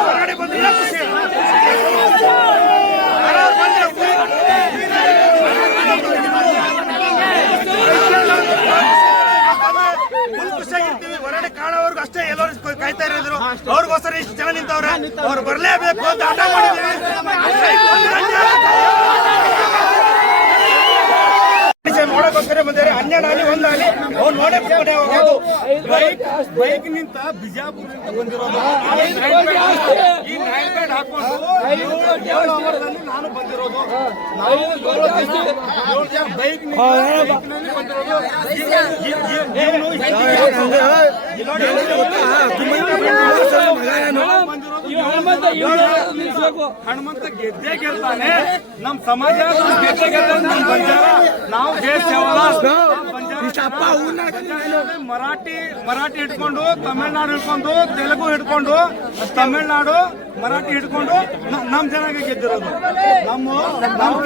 ಹೊರಗಡೆ ಬಂದಿಲ್ಲ, ಖುಷಿ ಖುಷಿಯಾಗಿರ್ತೀವಿ ಹೊರಗಡೆ ಅಷ್ಟೇ ಎಲ್ಲರೂ ಕಾಯ್ತಾ ಇರೋದ್ರು ಅವ್ರಿಗೋಸ್ಕರ ಇಷ್ಟು ಜನ ನಿಂತವ್ರೆ ಅವ್ರು ಬರ್ಲೇಬೇಕು ಅಂತ ಹನ್ನೆರಡು ಅಲ್ಲಿ ಒಂದು ಅಲ್ಲಿ ಅವ್ರು ನೋಡೇ ಬಿಟ್ಬಿಟ್ಟೆ ಹೋಗೋದು ಬೈಕ್ ಬೈಕ್ ನಿಂತ ಬಿಜಾಪುರದಿಂದ ಬಂದಿರೋದು ಈ ಹಾಕೊಂಡು ಏಳು ಅವರ್ದಲ್ಲಿ ನಾನು ಬಂದಿರೋದು ನಾವು ಏಳು ದಿವಸ ಏಳು ಜನ ಬೈಕ್ ಬಂದಿರೋದು ಹನುಮಂತ ಗೆದ್ದೇ ಗೆಲ್ತಾನೆ. ನಮ್ ಸಮಾಜ ಗೆದ್ದೆ ಗೆದ್ದೇ ಗೆಲ್ತಾನೆ. ನಮ್ ಬಂಜಾರ ನಾವು ಮರಾಠಿ ಮರಾಠಿ ಹಿಡ್ಕೊಂಡು ತಮಿಳ್ನಾಡು ಹಿಡ್ಕೊಂಡು ತೆಲುಗು ಹಿಡ್ಕೊಂಡು ತಮಿಳ್ನಾಡು ಮರಾಠಿ ಹಿಡ್ಕೊಂಡು ನಮ್ ಜನ ಗೆದ್ದಿರೋದು. ನಮ್ಮ ನಮ್ಮ